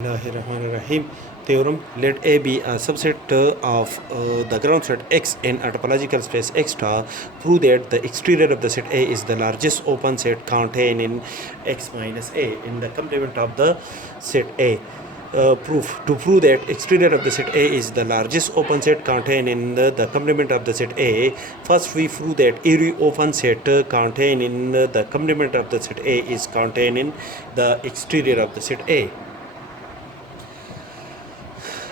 Bismillahirrahmanirrahim. Theorem: let A be a subset of the ground set X in a topological space X star. Prove that the exterior of the set A is the largest open set contained in X minus A in the complement of the set A. Proof: to prove that exterior of the set A is the largest open set contained in the complement of the set A, first we prove that every open set contained in the complement of the set A is contained in the exterior of the set A.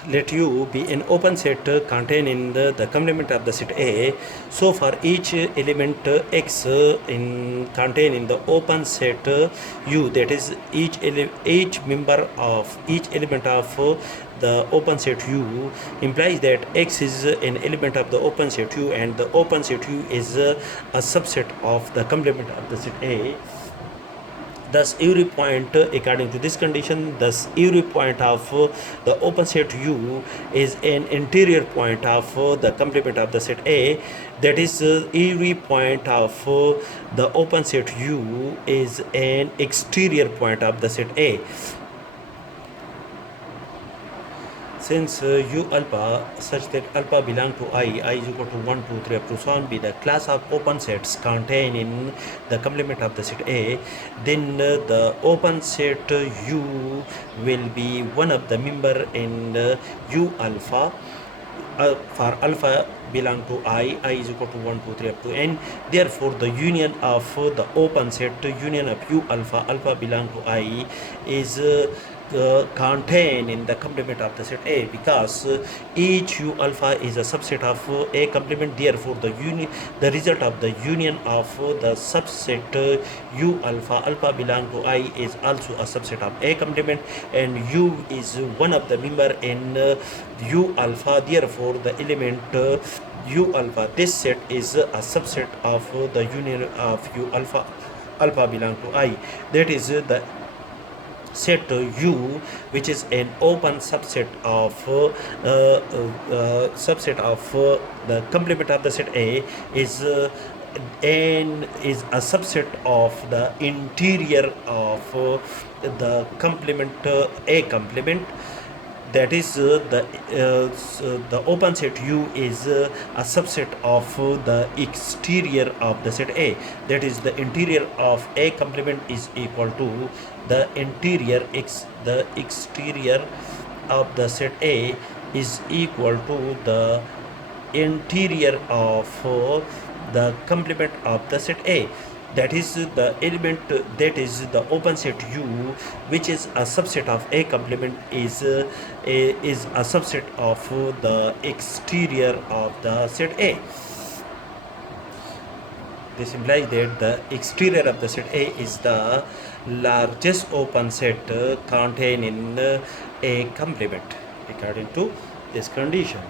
Let U be an open set contained in the complement of the set A. So for each element X contained in the open set U, that is each member of each element of the open set U, implies that X is an element of the open set U and the open set U is a subset of the complement of the set A. Thus every point, according to this condition, thus every point of the open set U is an interior point of the complement of the set A. That is, every point of the open set U is an exterior point of the set A. Since U alpha such that alpha belong to I is equal to 1, 2, 3 up to so on be the class of open sets contained in the complement of the set A, then the open set U will be one of the member in U alpha. For alpha belong to I is equal to 1, 2, 3 up to n. Therefore, the union of the open set union of U alpha belong to I is contained in the complement of the set A, because each U alpha is a subset of A complement. Therefore, the result of the union of the subset U alpha belong to I is also a subset of A complement, and U is one of the member in U alpha. Therefore, the element U alpha, this set is a subset of the union of U alpha belong to I. That is the set U, which is an open subset of the complement of the set A, is a subset of the interior of the complement A complement. That is the open set U is a subset of the exterior of the set A. That is, the interior of A complement is equal to the exterior of the set A is equal to the interior of the complement of the set A. That is the element, that is the open set U, which is a subset of A complement, is a subset of the exterior of the set A. This implies that the exterior of the set A is the largest open set contained in A complement according to this condition.